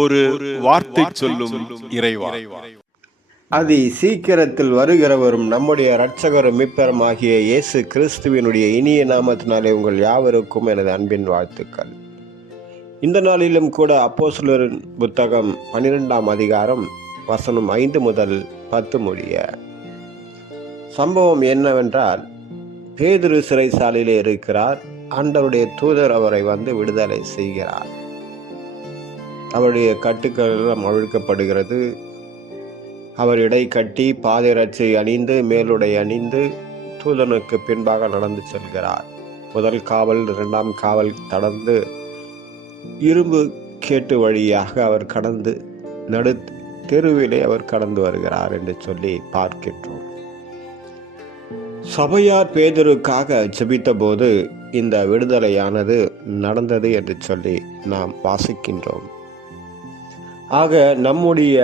ஒரு வார்த்தை சொல்லும் இறைவா. அதி சீக்கிரத்தில் வருகிறவரும் நம்முடைய இரட்சகரும் மிப்பெருமாகிய ஆகிய இயேசு கிறிஸ்துவினுடைய இனிய நாமத்தினாலே உங்கள் யாவருக்கும் எனது அன்பின் வாழ்த்துக்கள். இந்த நாளிலும் கூட அப்போசுலரின் புத்தகம் பன்னிரெண்டாம் அதிகாரம் வசனம் ஐந்து முதல் பத்து முடிய. சம்பவம் என்னவென்றால் பேதுரு சிறைசாலையிலே இருக்கிறார். ஆண்டவருடைய தூதர் அவரை வந்து விடுதலை செய்கிறார். அவருடைய கட்டுக்கள் எல்லாம் அவிழ்க்கப்படுகிறது. அவர் இடை கட்டி பாதரட்சை அணிந்து மேலுடை அணிந்து தூதனுக்கு பின்பாக நடந்து செல்கிறார். முதல் காவல் இரண்டாம் காவல் தடந்து இரும்பு கேட்டு வழியாக அவர் கடந்து நடு தெருவிலே அவர் கடந்து வருகிறார் என்று சொல்லி பார்க்கின்றோம். சபையார் பேதருக்காக ஜபித்தபோது இந்த விடுதலையானது நடந்தது என்று சொல்லி நாம் வாசிக்கின்றோம். ஆக நம்முடைய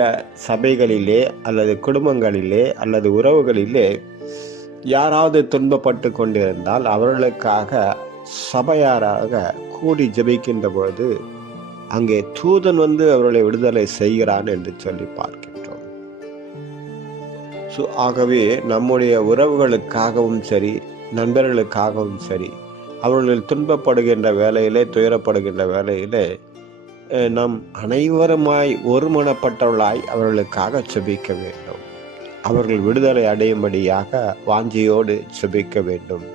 சபைகளிலே அல்லது குடும்பங்களிலே அல்லது உறவுகளிலே யாராவது துன்பப்பட்டு கொண்டிருந்தால் அவர்களுக்காக சபையாராக கூடி ஜெபிக்கின்ற பொழுது அங்கே தூதன் வந்து அவர்களை விடுதலை செய்கிறான் என்று சொல்லி பார்க்கின்றோம். ஸோ ஆகவே நம்முடைய உறவுகளுக்காகவும் சரி நண்பர்களுக்காகவும் சரி அவர்கள் துன்பப்படுகின்ற வேலையிலே துயரப்படுகின்ற வேலையிலே நாம் அனைவருமாய் ஒருமனப்பட்டவர்களாய் அவர்களுக்காக செபிக்க வேண்டும். அவர்கள் விடுதலை அடையும்படியாக வாஞ்சியோடு செபிக்க வேண்டும்.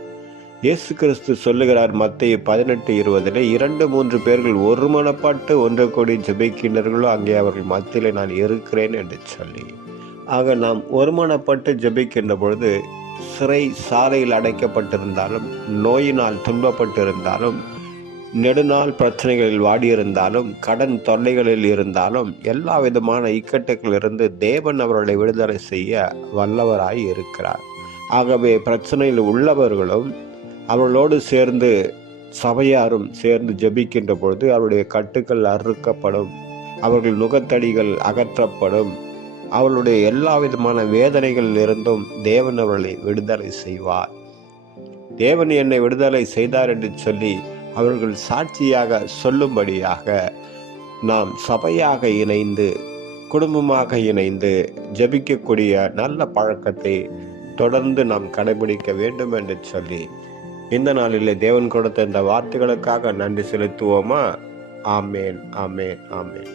இயேசு கிறிஸ்து சொல்லுகிறார் மத்திய பதினெட்டு இருபதில் இரண்டு மூன்று பேர்கள் ஒருமனப்பட்டு ஒன்று கூடி ஜபிக்கின்றர்களோ அங்கே அவர்கள் மத்தியில் நான் இருக்கிறேன் என்று சொல்லி. ஆக நாம் ஒருமனப்பட்டு ஜெபிக்கின்ற பொழுது சிறை சாலையில் அடைக்கப்பட்டிருந்தாலும் நோயினால் துன்பப்பட்டிருந்தாலும் நெடுநாள் பிரச்சனைகளில் வாடியிருந்தாலும் கடன் தொல்லைகளில் இருந்தாலும் எல்லா விதமான இக்கட்டுகளிலிருந்து தேவன் அவர்களை விடுதலை செய்ய வல்லவராய் இருக்கிறார். ஆகவே பிரச்சனையில் உள்ளவர்களும் அவர்களோடு சேர்ந்து சபையாரும் சேர்ந்து ஜெபிக்கின்ற பொழுது அவருடைய கட்டுக்கள் அறுக்கப்படும் அவர்கள் நுகத்தடிகள் அகற்றப்படும் அவளுடைய எல்லா விதமான வேதனைகளில் இருந்தும் தேவன் அவர்களை விடுதலை செய்வார். தேவன் என்னை விடுதலை செய்தார் என்று சொல்லி அவர்கள் சாட்சியாக சொல்லும்படியாக நாம் சபையாக இணைந்து குடும்பமாக இணைந்து ஜெபிக்கக்கூடிய நல்ல பழக்கத்தை தொடர்ந்து நாம் கடைபிடிக்க வேண்டும் என்று சொல்லி இந்த நாளிலே தேவன் கொடுத்த இந்த வார்த்தைகளுக்காக நன்றி செலுத்துவோமா? ஆமேன் ஆமேன் ஆமேன்.